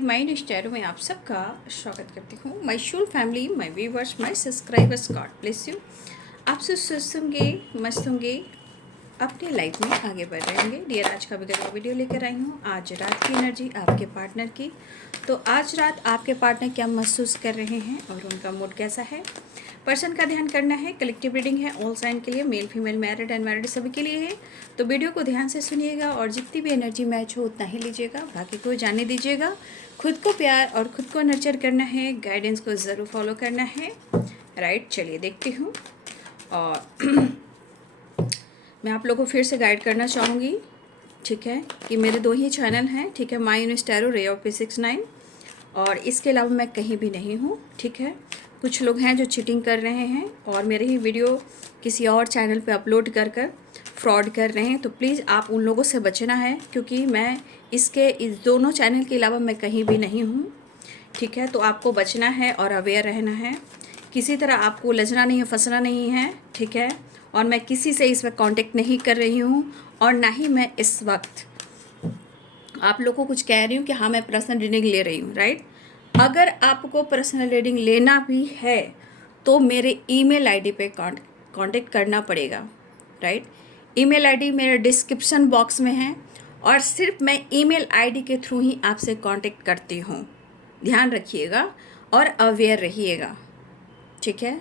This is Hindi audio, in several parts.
माय निष्ठैरों में आप सबका स्वागत करती हूँ। My Shool family, my viewers, my subscribers, God bless you. आप सब स्वस्थ होंगे, मस्त होंगे, अपने लाइफ में आगे बढ़ रहे होंगे। डियर, आज का वीडियो लेकर आई हूँ। आज रात की एनर्जी आपके पार्टनर की। तो आज रात आपके पार्टनर क्या महसूस कर रहे हैं और उनका मूड कैसा है, पर्सन का ध्यान करना है। कलेक्टिव रीडिंग है, ऑल साइन के लिए, मेल फीमेल, मैरिड अनमैरिड सभी के लिए है। तो वीडियो को ध्यान से सुनिएगा और जितनी भी एनर्जी मैच हो उतना ही लीजिएगा, बाकी को जाने दीजिएगा। खुद को प्यार और खुद को नर्चर करना है, गाइडेंस को ज़रूर फॉलो करना है। राइट, चलिए देखती हूँ। और मैं आप लोगों को फिर से गाइड करना चाहूँगी, ठीक है, कि मेरे दो ही चैनल हैं, ठीक है, my universe tarot, ray of P69, और इसके अलावा मैं कहीं भी नहीं हूँ, ठीक है। कुछ लोग हैं जो चीटिंग कर रहे हैं और मेरे ही वीडियो किसी और चैनल पे अपलोड कर फ्रॉड कर रहे हैं। तो प्लीज़ आप उन लोगों से बचना है, क्योंकि मैं इस दोनों चैनल के अलावा मैं कहीं भी नहीं हूँ, ठीक है। तो आपको बचना है और अवेयर रहना है। किसी तरह आपको उलझना नहीं है, फंसना नहीं है, ठीक है। और मैं किसी से इस वक्त कांटेक्ट नहीं कर रही हूँ और ना ही मैं इस वक्त आप लोगों को कुछ कह रही हूँ कि हाँ मैं पर्सनल रीडिंग ले रही हूँ, राइट। अगर आपको पर्सनल रीडिंग लेना भी है तो मेरे ईमेल आईडी पे कांटेक्ट करना पड़ेगा, राइट। ईमेल आईडी मेरे डिस्क्रिप्शन बॉक्स में है और सिर्फ मैं ईमेल आईडी के थ्रू ही आपसे कांटेक्ट करती हूँ। ध्यान रखिएगा और अवेयर रहिएगा, ठीक है।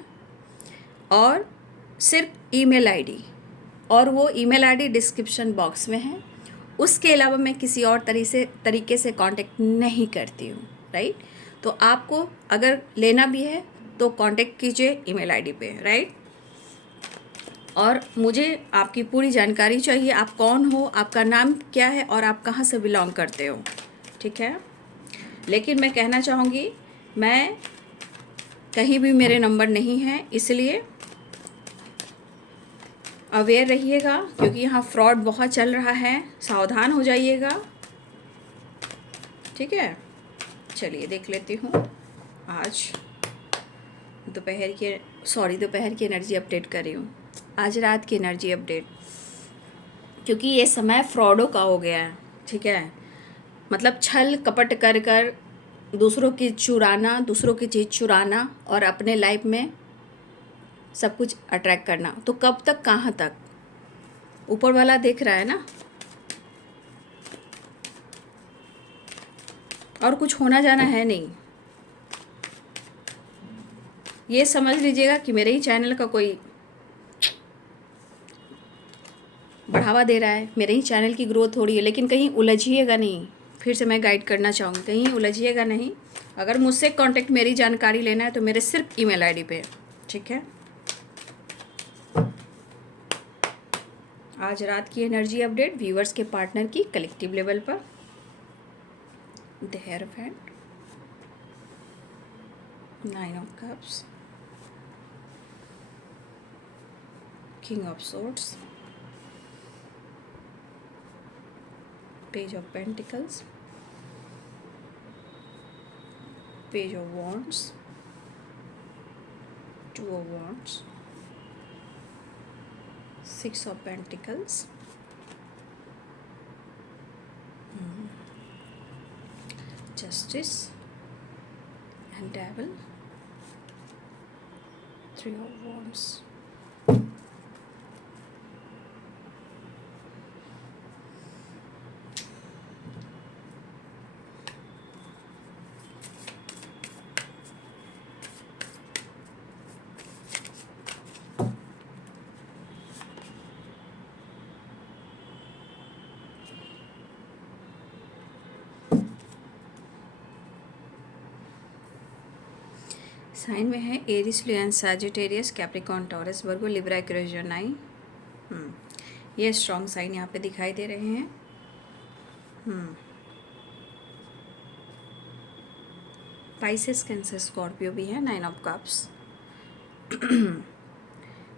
और सिर्फ ईमेल आईडी, और वो ईमेल आईडी डिस्क्रिप्शन बॉक्स में है। उसके अलावा मैं किसी और तरीके से कांटेक्ट नहीं करती हूँ, राइट। तो आपको अगर लेना भी है तो कांटेक्ट कीजिए ईमेल आईडी पे, राइट। और मुझे आपकी पूरी जानकारी चाहिए, आप कौन हो, आपका नाम क्या है और आप कहाँ से बिलोंग करते हो, ठीक है। लेकिन मैं कहना चाहूँगी, मैं कहीं भी मेरे नंबर नहीं है, इसलिए अवेयर रहिएगा, क्योंकि यहाँ फ्रॉड बहुत चल रहा है, सावधान हो जाइएगा, ठीक है। चलिए देख लेती हूँ आज दोपहर की एनर्जी अपडेट कर रही हूँ। आज रात की एनर्जी अपडेट, क्योंकि ये समय फ्रॉडों का हो गया है, ठीक है। मतलब छल कपट कर कर दूसरों की चीज़ चुराना और अपने लाइफ में सब कुछ अट्रैक्ट करना। तो कब तक, कहाँ तक, ऊपर वाला देख रहा है ना। और कुछ होना जाना है नहीं, ये समझ लीजिएगा कि मेरे ही चैनल का कोई बढ़ावा दे रहा है, मेरे ही चैनल की ग्रोथ हो रही है। लेकिन कहीं उलझिएगा नहीं, फिर से मैं गाइड करना चाहूँगी, कहीं उलझिएगा नहीं। अगर मुझसे कांटेक्ट, मेरी जानकारी लेना है तो मेरे सिर्फ ईमेल आईडी पे, ठीक है। आज रात की एनर्जी अपडेट व्यूअर्स के पार्टनर की कलेक्टिव लेवल पर। The hierophant, 9 of cups, king of swords, page of pentacles, page of wands, 2 of wands, 6 of pentacles, justice and devil, 3 of wands. Sign में है Aries, Leo, Sagittarius, Capricorn, Taurus, Virgo, Libra, Aquarius, Gemini. ये स्ट्रॉन्ग साइन यहाँ पे दिखाई दे रहे हैं। पाइसेस, कैंसर, स्कॉर्पियो भी है, 9 ऑफ कप्स।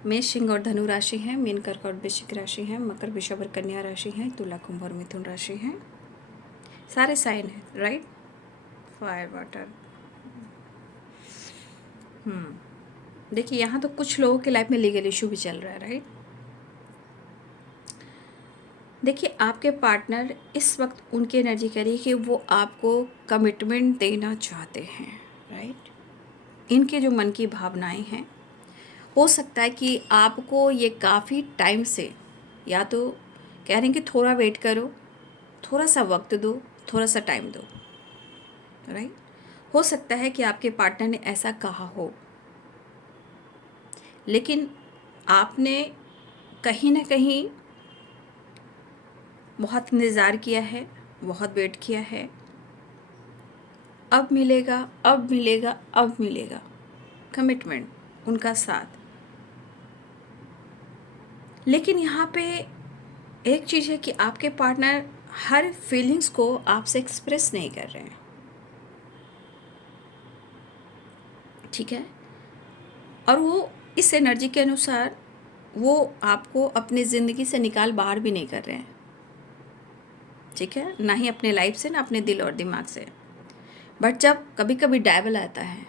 मेष, सिंह और धनु राशि है, मीन, कर्क और वृश्चिक राशि है, मकर, वृषभ और कन्या राशि है, तुला, कुंभ और मिथुन राशि है। सारे साइन है, राइट। Fire, water. देखिए, यहाँ तो कुछ लोगों के लाइफ में लीगल इशू भी चल रहा है, राइट। देखिए, आपके पार्टनर इस वक्त उनकी एनर्जी कह रही है कि वो आपको कमिटमेंट देना चाहते हैं, राइट। इनके जो मन की भावनाएं हैं, हो सकता है कि आपको ये काफ़ी टाइम से या तो कह रहे हैं कि थोड़ा वेट करो, थोड़ा सा वक्त दो, थोड़ा सा टाइम दो, राइट। हो सकता है कि आपके पार्टनर ने ऐसा कहा हो, लेकिन आपने कहीं ना कहीं बहुत इंतज़ार किया है, बहुत वेट किया है, अब मिलेगा, अब मिलेगा, अब मिलेगा, कमिटमेंट, उनका साथ। लेकिन यहाँ पे एक चीज़ है कि आपके पार्टनर हर फीलिंग्स को आपसे एक्सप्रेस नहीं कर रहे हैं, ठीक है। और वो इस एनर्जी के अनुसार वो आपको अपनी ज़िंदगी से निकाल बाहर भी नहीं कर रहे हैं, ठीक है, ना ही अपने लाइफ से, ना अपने दिल और दिमाग से। बट जब कभी कभी डेविल आता है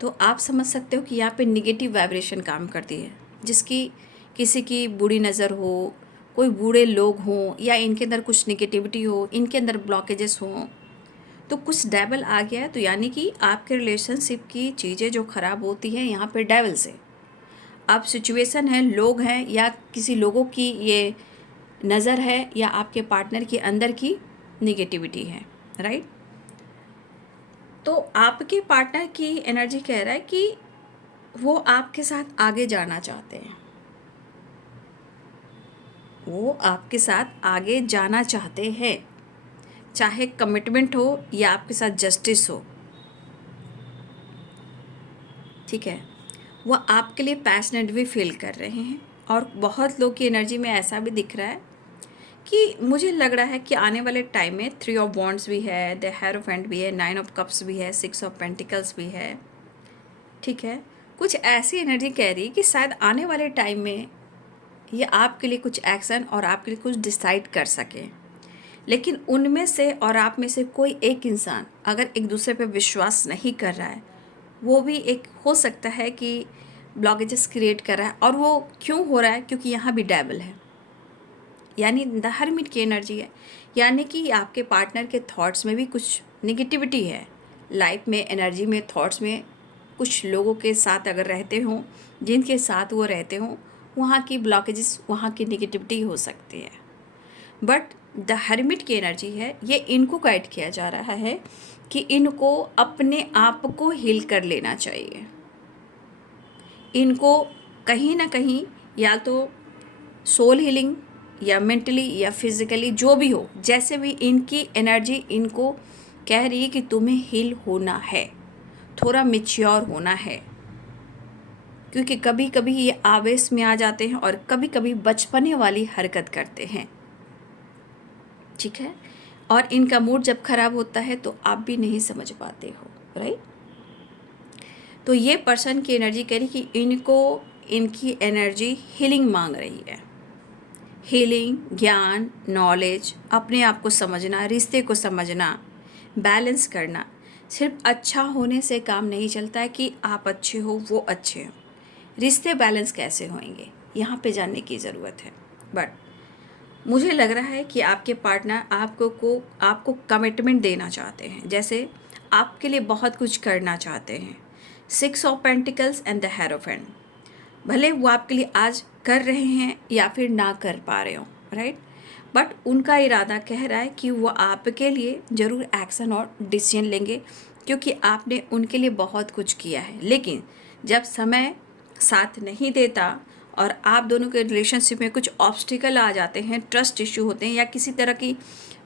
तो आप समझ सकते हो कि यहाँ पे निगेटिव वाइब्रेशन काम करती है, जिसकी किसी की बुरी नज़र हो, कोई बुरे लोग हों, या इनके अंदर कुछ निगेटिविटी हो, इनके अंदर ब्लॉकेजेस हों, तो कुछ डेविल आ गया है। तो यानी कि आपके रिलेशनशिप की चीज़ें जो ख़राब होती हैं यहाँ पे डेविल से। अब सिचुएशन है, लोग हैं, या किसी लोगों की ये नज़र है, या आपके पार्टनर के अंदर की निगेटिविटी है, राइट। तो आपके पार्टनर की एनर्जी कह रहा है कि वो आपके साथ आगे जाना चाहते हैं, वो आपके साथ आगे जाना चाहते हैं, चाहे कमिटमेंट हो या आपके साथ जस्टिस हो, ठीक है। वो आपके लिए पैशनेट भी फील कर रहे हैं। और बहुत लोग की एनर्जी में ऐसा भी दिख रहा है कि मुझे लग रहा है कि आने वाले टाइम में 3 ऑफ वॉन्ड्स भी है, द हेरोफेंट भी है, 9 ऑफ कप्स भी है, 6 ऑफ पेंटिकल्स भी है, ठीक है। कुछ ऐसी एनर्जी कह रही है कि शायद आने वाले टाइम में ये आपके लिए कुछ एक्शन और आपके लिए कुछ डिसाइड कर सकें। लेकिन उनमें से और आप में से कोई एक इंसान अगर एक दूसरे पे विश्वास नहीं कर रहा है, वो भी एक हो सकता है कि ब्लॉकेजेस क्रिएट कर रहा है। और वो क्यों हो रहा है? क्योंकि यहाँ भी डेविल है, यानी द हर्मिट की एनर्जी है। यानी कि आपके पार्टनर के थॉट्स में भी कुछ निगेटिविटी है। लाइफ में, एनर्जी में, थॉट्स में कुछ लोगों के साथ अगर रहते हों, जिनके साथ वो रहते हों, वहाँ की ब्लॉकेजेस, वहाँ की निगेटिविटी हो सकती है। बट द हर्मिट की एनर्जी है, ये इनको गाइड किया जा रहा है कि इनको अपने आप को हील कर लेना चाहिए। इनको कहीं ना कहीं या तो सोल हीलिंग, या मेंटली, या फिजिकली, जो भी हो, जैसे भी इनकी एनर्जी इनको कह रही है कि तुम्हें हील होना है, थोड़ा मैच्योर होना है। क्योंकि कभी कभी ये आवेश में आ जाते हैं और कभी कभी बचपने वाली हरकत करते हैं, ठीक है। और इनका मूड जब खराब होता है तो आप भी नहीं समझ पाते हो, राइट। तो ये पर्सन की एनर्जी कह रही कि इनको, इनकी एनर्जी हीलिंग मांग रही है। हीलिंग, ज्ञान, नॉलेज, अपने आप को समझना, रिश्ते को समझना, बैलेंस करना। सिर्फ अच्छा होने से काम नहीं चलता है कि आप अच्छे हो, वो अच्छे हो। रिश्ते बैलेंस कैसे होंगे, यहाँ पे जानने की ज़रूरत है। बट मुझे लग रहा है कि आपके पार्टनर आपको कमिटमेंट देना चाहते हैं, जैसे आपके लिए बहुत कुछ करना चाहते हैं। 6 of pentacles and the hierophant, भले वो आपके लिए आज कर रहे हैं या फिर ना कर पा रहे हो, राइट। बट उनका इरादा कह रहा है कि वो आपके लिए ज़रूर एक्शन और डिसीजन लेंगे, क्योंकि आपने उनके लिए बहुत कुछ किया है। लेकिन जब समय साथ नहीं देता और आप दोनों के रिलेशनशिप में कुछ ऑब्स्टिकल आ जाते हैं, ट्रस्ट इश्यू होते हैं, या किसी तरह की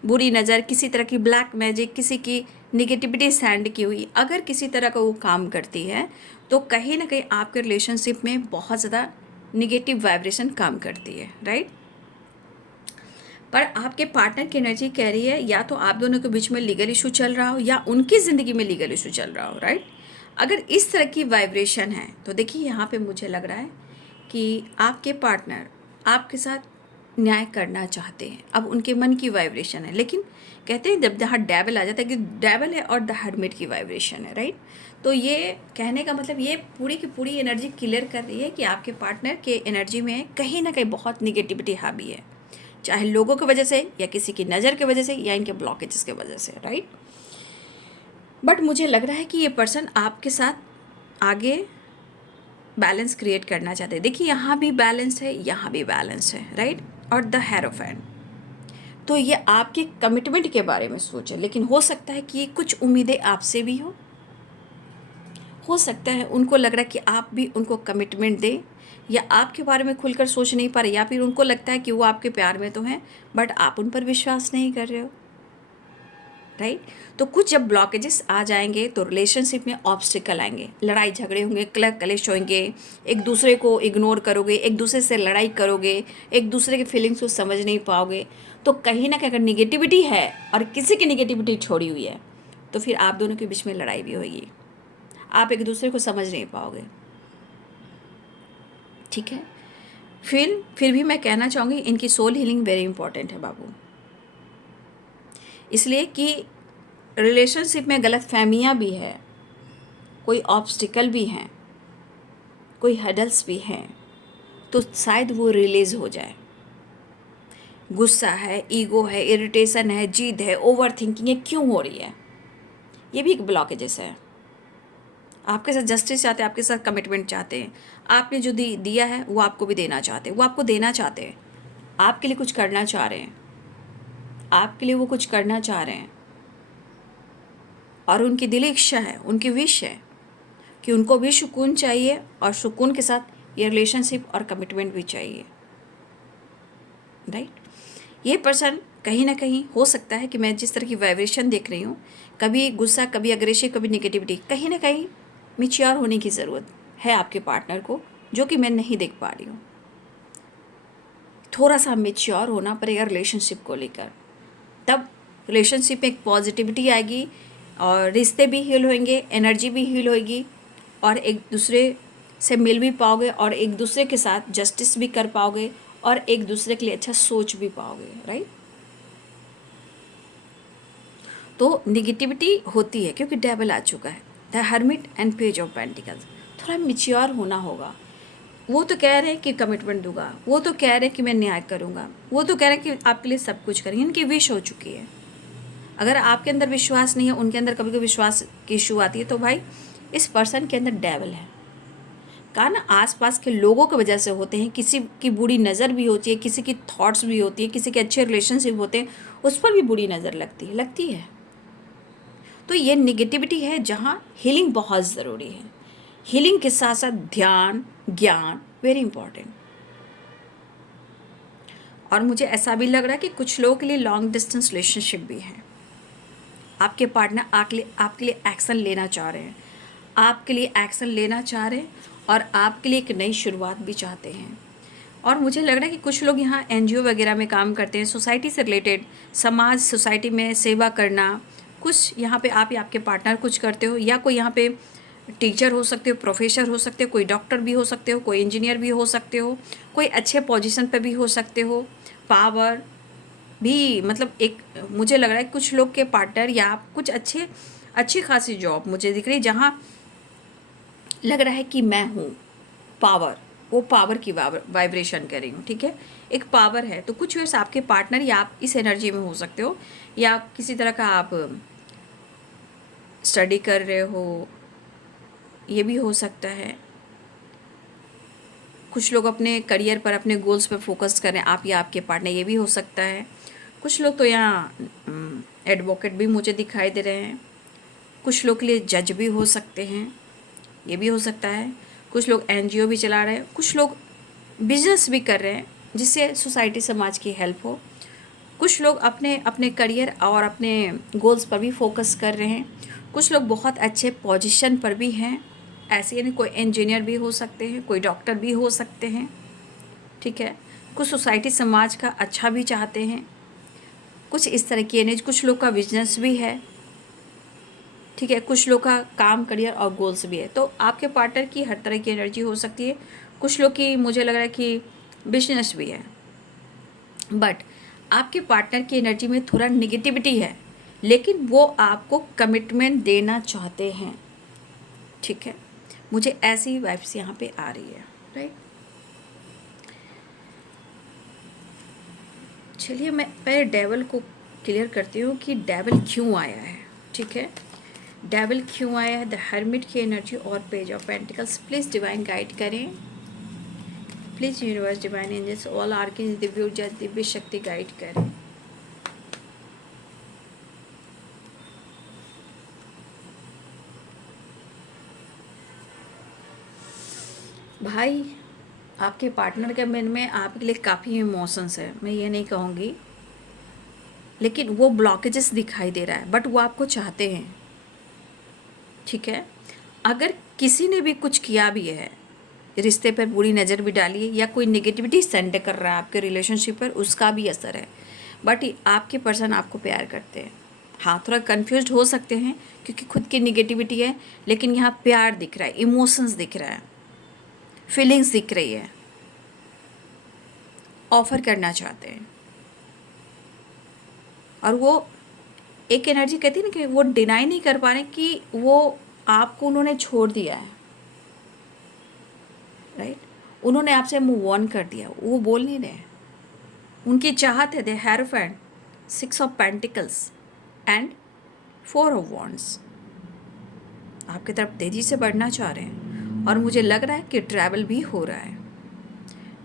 बुरी नज़र, किसी तरह की ब्लैक मैजिक, किसी की निगेटिविटी स्टैंड की हुई अगर किसी तरह का वो काम करती है, तो कहीं ना कहीं आपके रिलेशनशिप में बहुत ज़्यादा निगेटिव वाइब्रेशन काम करती है, राइट। पर आपके पार्टनर की एनर्जी कह रही है या तो आप दोनों के बीच में लीगल इशू चल रहा हो, या उनकी ज़िंदगी में लीगल इशू चल रहा हो, राइट। अगर इस तरह की वाइब्रेशन है तो देखिए यहाँ पे मुझे लग रहा है कि आपके पार्टनर आपके साथ न्याय करना चाहते हैं। अब उनके मन की वाइब्रेशन है, लेकिन कहते हैं जब जहाँ डेविल आ जाता है कि डेविल है और द हर्मिट की वाइब्रेशन है, राइट। तो ये कहने का मतलब ये पूरी की पूरी एनर्जी क्लियर कर रही है कि आपके पार्टनर के एनर्जी में कहीं ना कहीं बहुत निगेटिविटी हावी है। चाहे लोगों की वजह से या किसी की नज़र की वजह से या इनके ब्लॉकेजेस की वजह से, राइट। बट मुझे लग रहा है कि ये पर्सन आपके साथ आगे बैलेंस क्रिएट करना चाहते हैं। देखिए यहाँ भी बैलेंस है, यहाँ भी बैलेंस है, राइट। और द हेरोफेंट, तो ये आपके कमिटमेंट के बारे में सोचे, लेकिन हो सकता है कि कुछ उम्मीदें आपसे भी हो सकता है उनको लग रहा है कि आप भी उनको कमिटमेंट दें, या आपके बारे में खुलकर सोच नहीं पा रहे, या फिर उनको लगता है कि वो आपके प्यार में तो हैं बट आप उन पर विश्वास नहीं कर रहे हो, राइट। तो कुछ जब ब्लॉकेजेस आ जाएंगे तो रिलेशनशिप में ऑब्स्टिकल आएंगे, लड़ाई झगड़े होंगे, कलेश होंगे, एक दूसरे को इग्नोर करोगे, एक दूसरे से लड़ाई करोगे, एक दूसरे के फीलिंग्स को समझ नहीं पाओगे। तो कहीं ना कहीं अगर निगेटिविटी है और किसी की निगेटिविटी छोड़ी हुई है तो फिर आप दोनों के बीच में लड़ाई भी होगी, आप एक दूसरे को समझ नहीं पाओगे, ठीक है। फिर भी मैं कहना चाहूँगी इनकी सोल हीलिंग वेरी इंपॉर्टेंट है बाबू, इसलिए कि रिलेशनशिप में गलत फहमियाँ भी है, कोई ऑब्स्टिकल भी हैं, कोई हर्डल्स भी हैं, तो शायद वो रिलीज़ हो जाए। गुस्सा है, ईगो है, इरिटेशन है, जिद है, ओवर थिंकिंग है, क्यों हो रही है, ये भी एक ब्लॉकेजेस है। आपके साथ जस्टिस चाहते हैं, आपके साथ कमिटमेंट चाहते हैं, आपने जो दिया है वो आपको भी देना चाहते हैं, वो आपको देना चाहते हैं, आपके लिए कुछ करना चाह रहे हैं, आपके लिए वो कुछ करना चाह रहे हैं, और उनकी दिली इच्छा है, उनकी विश है कि उनको भी सुकून चाहिए और सुकून के साथ ये रिलेशनशिप और कमिटमेंट भी चाहिए, राइट। ये पर्सन कहीं ना कहीं हो सकता है कि मैं जिस तरह की वाइब्रेशन देख रही हूँ, कभी गुस्सा, कभी अग्रेसिव, कभी नेगेटिविटी, कहीं ना कहीं मैच्योर होने की ज़रूरत है आपके पार्टनर को, जो कि मैं नहीं देख पा रही हूँ। थोड़ा सा मैच्योर होना पड़ेगा रिलेशनशिप को लेकर, तब रिलेशनशिप में एक पॉजिटिविटी आएगी और रिश्ते भी हील होंगे, एनर्जी भी हील होगी, और एक दूसरे से मिल भी पाओगे और एक दूसरे के साथ जस्टिस भी कर पाओगे और एक दूसरे के लिए अच्छा सोच भी पाओगे, राइट। तो निगेटिविटी होती है क्योंकि डेविल आ चुका है, the hermit and page of pentacles. थोड़ा मैच्योर होना होगा। वो तो कह रहे हैं कि कमिटमेंट दूंगा, वो तो कह रहे हैं कि मैं न्याय करूंगा, वो तो कह रहे हैं कि आपके लिए सब कुछ करेंगे, इनकी विश हो चुकी है। अगर आपके अंदर विश्वास नहीं है, उनके अंदर कभी कभी विश्वास की इशू आती है, तो भाई इस पर्सन के अंदर डेविल है। कहा ना, आसपास के लोगों की वजह से होते हैं, किसी की बुरी नज़र भी होती है, किसी की थॉट्स भी होती है, किसी के अच्छे रिलेशनशिप होते हैं, उस पर भी बुरी नज़र लगती है। तो ये निगेटिविटी है जहाँ हीलिंग बहुत ज़रूरी है। हीलिंग के साथ साथ ध्यान, ज्ञान वेरी इंपॉर्टेंट। और मुझे ऐसा भी लग रहा है कि कुछ लोगों के लिए लॉन्ग डिस्टेंस रिलेशनशिप भी है। आपके पार्टनर आपके लिए एक्शन लेना चाह रहे हैं, आपके लिए एक्शन लेना चाह रहे हैं और आपके लिए एक नई शुरुआत भी चाहते हैं। और मुझे लग रहा है कि कुछ लोग यहाँ एनजीओ वगैरह में काम करते हैं, सोसाइटी से रिलेटेड, समाज सोसाइटी में सेवा करना, कुछ यहाँ पे आप या आपके पार्टनर कुछ करते हो, या कोई यहाँ पे टीचर हो सकते हो, प्रोफेसर हो सकते हो, कोई डॉक्टर भी हो सकते हो, कोई इंजीनियर भी हो सकते हो, कोई अच्छे पोजीशन पे भी हो सकते हो, पावर भी, मतलब एक मुझे लग रहा है कुछ लोग के पार्टनर या कुछ अच्छी खासी जॉब मुझे दिख रही है जहाँ लग रहा है कि मैं हूँ पावर, वो पावर की वाइब्रेशन कर रही हूँ, ठीक है, एक पावर है। तो कुछ वैसे आपके पार्टनर या आप इस एनर्जी में हो सकते हो, या किसी तरह का आप स्टडी कर रहे हो, ये भी हो सकता है। कुछ लोग अपने करियर पर, अपने गोल्स पर फोकस कर रहे हैं, आप या आपके पार्टनर, ये भी हो सकता है। कुछ लोग तो यहाँ एडवोकेट भी मुझे दिखाई दे रहे हैं, कुछ लोग के लिए जज भी हो सकते हैं, ये भी हो सकता है। कुछ लोग एनजीओ भी चला रहे हैं, कुछ लोग बिजनेस भी कर रहे हैं जिससे सोसाइटी समाज की हेल्प हो। कुछ लोग अपने अपने करियर और अपने गोल्स पर भी फोकस कर रहे हैं। कुछ लोग बहुत अच्छे पोजीशन पर भी हैं, ऐसे यानी कोई इंजीनियर भी हो सकते हैं, कोई डॉक्टर भी हो सकते हैं, ठीक है। कुछ सोसाइटी समाज का अच्छा भी चाहते हैं, कुछ इस तरह की एनर्जी। कुछ लोग का बिजनेस भी है, ठीक है, कुछ लोग का काम, करियर और गोल्स भी है। तो आपके पार्टनर की हर तरह की एनर्जी हो सकती है। कुछ लोग की मुझे लग रहा है कि बिजनेस भी है, बट आपके पार्टनर की एनर्जी में थोड़ा निगेटिविटी है, लेकिन वो आपको कमिटमेंट देना चाहते हैं, ठीक है। मुझे ऐसी वाइब्स यहाँ पे आ रही है, राइट। चलिए मैं पहले डेविल को क्लियर करती हूँ कि डेविल क्यों आया है। ठीक है, डेविल क्यों आया है, द हर्मिट की एनर्जी और page of pentacles. Please divine guide करें, please universe, divine angels, all archangels, दिव्य ऊर्जा, दिव्य शक्ति गाइड करें। भाई, आपके पार्टनर के मन में आपके लिए काफ़ी इमोशंस है, मैं ये नहीं कहूँगी, लेकिन वो ब्लॉकेजेस दिखाई दे रहा है, बट वो आपको चाहते हैं। ठीक है, अगर किसी ने भी कुछ किया भी है, रिश्ते पर बुरी नज़र भी डाली है या कोई नेगेटिविटी सेंड कर रहा है आपके रिलेशनशिप पर, उसका भी असर है, बट आपके पर्सन आपको प्यार करते हैं। हाँ, थोड़ा कंफ्यूज्ड हो सकते हैं क्योंकि खुद की नेगेटिविटी है, लेकिन यहाँ प्यार दिख रहा है, इमोशंस दिख रहा है, फीलिंग्स दिख रही है, ऑफर करना चाहते हैं। और वो एक एनर्जी कहती है ना कि वो डिनाई नहीं कर पा रहे कि वो आपको उन्होंने छोड़ दिया है, राइट, उन्होंने आपसे मूव ऑन कर दिया, वो बोल नहीं रहे। उनकी चाहत है, the hierophant, 6 of pentacles and 4 of wands, आपकी तरफ तेज़ी से बढ़ना चाह रहे हैं। और मुझे लग रहा है कि ट्रैवल भी हो रहा है,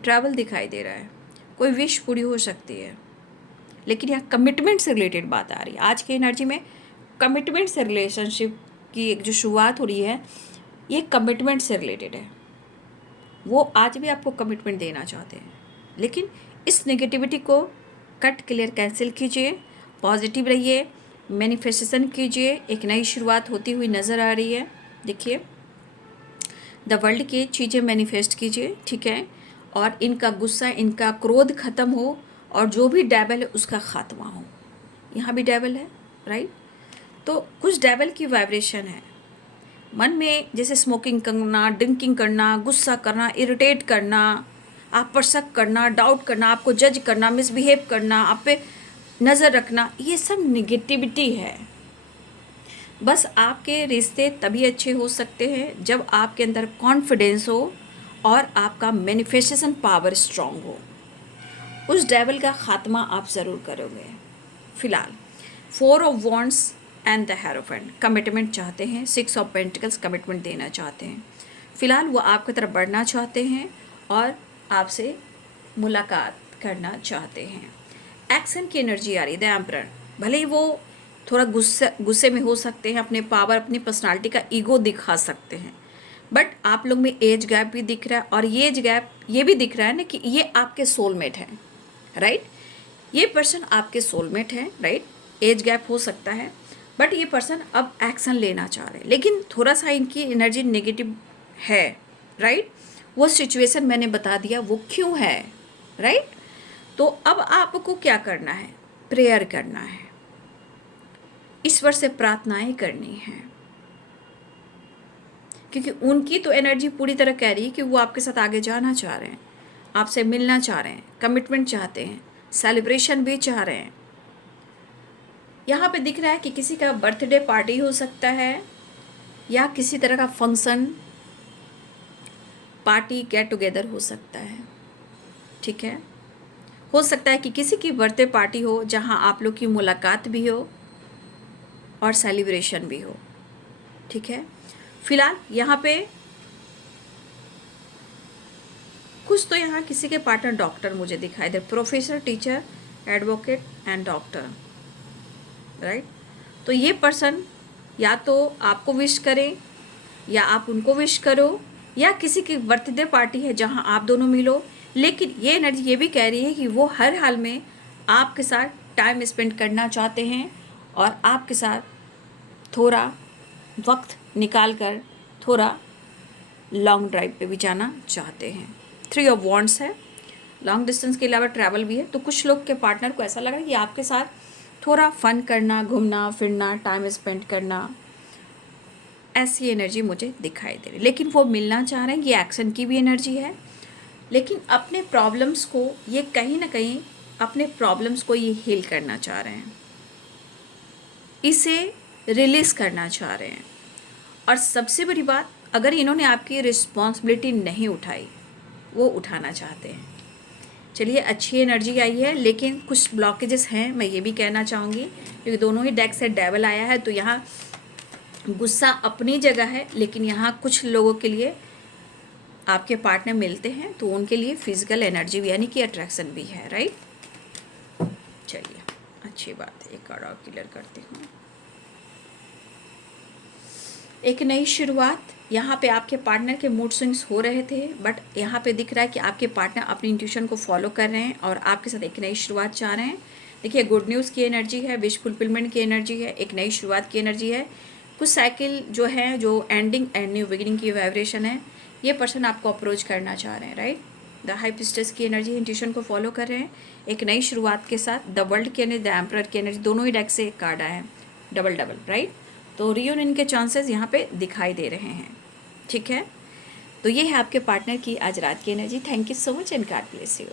ट्रैवल दिखाई दे रहा है, कोई विश पूरी हो सकती है, लेकिन यहाँ कमिटमेंट से रिलेटेड बात आ रही है। आज की एनर्जी में कमिटमेंट से रिलेशनशिप की एक जो शुरुआत हो रही है, ये कमिटमेंट से रिलेटेड है। वो आज भी आपको कमिटमेंट देना चाहते हैं, लेकिन इस नेगेटिविटी को कट, क्लियर, कैंसिल कीजिए, पॉजिटिव रहिए, मैनिफेस्टेशन कीजिए। एक नई शुरुआत होती हुई नज़र आ रही है। देखिए, द वर्ल्ड की चीज़ें मैनिफेस्ट कीजिए, ठीक है, और इनका गुस्सा, इनका क्रोध ख़त्म हो, और जो भी डेविल है उसका खात्मा हो। यहाँ भी डेविल है, राइट, तो कुछ डेविल की वाइब्रेशन है मन में, जैसे स्मोकिंग करना, ड्रिंकिंग करना, गुस्सा करना, इरिटेट करना, आप पर शक करना, डाउट करना, आपको जज करना, मिसबिहेव करना, आप पे नज़र रखना, ये सब निगेटिविटी है। बस आपके रिश्ते तभी अच्छे हो सकते हैं जब आपके अंदर कॉन्फिडेंस हो और आपका मैनिफेस्टेशन पावर स्ट्रांग हो। उस डेविल का खात्मा आप ज़रूर करोगे। फिलहाल 4 of wands and the hierophant, commitment चाहते हैं, 6 ऑफ पेंटिकल्स, कमिटमेंट देना चाहते हैं। फ़िलहाल वो आपकी तरफ बढ़ना चाहते हैं और आपसे मुलाकात करना चाहते हैं। एक्शन की एनर्जी आ रही है, द एम्परर। भले ही वो थोड़ा गुस्से में हो सकते हैं, अपने पावर, अपनी पर्सनालिटी का ईगो दिखा सकते हैं, बट आप लोग में एज गैप भी दिख रहा है, और ये एज गैप ये भी दिख रहा है ना कि ये आपके सोलमेट हैं, राइट, ये पर्सन आपके सोलमेट है, राइट, एज गैप हो सकता है, बट ये पर्सन अब एक्शन लेना चाह रहे हैं, लेकिन थोड़ा सा इनकी एनर्जी नेगेटिव है, राइट। वो सिचुएशन मैंने बता दिया वो क्यों है, राइट। तो अब आपको क्या करना है, प्रेयर करना है, ईश्वर से प्रार्थनाएं करनी है, क्योंकि उनकी तो एनर्जी पूरी तरह कह रही है कि वो आपके साथ आगे जाना चाह रहे हैं, आपसे मिलना चाह रहे हैं, कमिटमेंट चाहते हैं, सेलिब्रेशन भी चाह रहे हैं। यहाँ पे दिख रहा है कि किसी का बर्थडे पार्टी हो सकता है, या किसी तरह का फंक्शन, पार्टी, गेट टुगेदर हो सकता है, ठीक है। हो सकता है कि किसी की बर्थडे पार्टी हो जहाँ आप लोग की मुलाकात भी हो और सेलिब्रेशन भी हो, ठीक है। फिलहाल यहाँ पे कुछ तो यहाँ किसी के पार्टनर डॉक्टर मुझे दिखाई दे, professor, teacher, advocate and doctor, right. तो ये पर्सन या तो आपको विश करें या आप उनको विश करो, या किसी की बर्थडे पार्टी है जहाँ आप दोनों मिलो, लेकिन ये एनर्जी ये भी कह रही है कि वो हर हाल में आपके साथ टाइम स्पेंड करना चाहते हैं और आपके साथ थोड़ा वक्त निकाल कर थोड़ा लॉन्ग ड्राइव पे भी जाना चाहते हैं। 3 ऑफ वॉन्ड्स है, लॉन्ग डिस्टेंस के अलावा ट्रैवल भी है। तो कुछ लोग के पार्टनर को ऐसा लग रहा है कि आपके साथ थोड़ा फन करना, घूमना फिरना, टाइम स्पेंड करना, ऐसी एनर्जी मुझे दिखाई दे रही है। लेकिन वो मिलना चाह रहे हैं, ये एक्शन की भी एनर्जी है, लेकिन अपने प्रॉब्लम्स को ये कहीं ना कहीं अपने प्रॉब्लम्स को ये हील करना चाह रहे हैं, इसे रिलीज़ करना चाह रहे हैं। और सबसे बड़ी बात, अगर इन्होंने आपकी रिस्पॉन्सिबिलिटी नहीं उठाई, वो उठाना चाहते हैं। चलिए, अच्छी एनर्जी आई है, लेकिन कुछ ब्लॉकेजेस हैं, मैं ये भी कहना चाहूँगी, क्योंकि दोनों ही डेक से डेविल आया है, तो यहाँ गुस्सा अपनी जगह है, लेकिन यहाँ कुछ लोगों के लिए आपके पार्टनर मिलते हैं तो उनके लिए फिजिकल एनर्जी भी यानी कि अट्रैक्शन भी है, राइट। चलिए, अच्छी बात है, एक कार्ड और क्लियर करती हूँ। एक नई शुरुआत, यहाँ पे आपके पार्टनर के मूड स्विंग्स हो रहे थे, बट यहाँ पे दिख रहा है कि आपके पार्टनर अपनी इंट्यूशन को फॉलो कर रहे हैं और आपके साथ एक नई शुरुआत चाह रहे हैं। देखिए, गुड न्यूज़ की एनर्जी है, विश फुलफिलमेंट की एनर्जी है, एक नई शुरुआत की एनर्जी है। कुछ साइकिल जो है, जो एंडिंग एंड न्यू बिगिनिंग की वाइब्रेशन है, ये पर्सन आपको अप्रोच करना चाह रहे हैं, राइट। द हाई प्रिस्टेस की एनर्जी, इंट्यूशन को फॉलो कर रहे हैं एक नई शुरुआत के साथ। द वर्ल्ड की एनर्जी, द एम्परर की एनर्जी, दोनों ही डेक से एक कार्ड आया है, डबल डबल, राइट। तो रियूनियन के चांसेस यहाँ पे दिखाई दे रहे हैं, ठीक है। तो ये है आपके पार्टनर की आज रात की energy. Thank you so much and God bless you.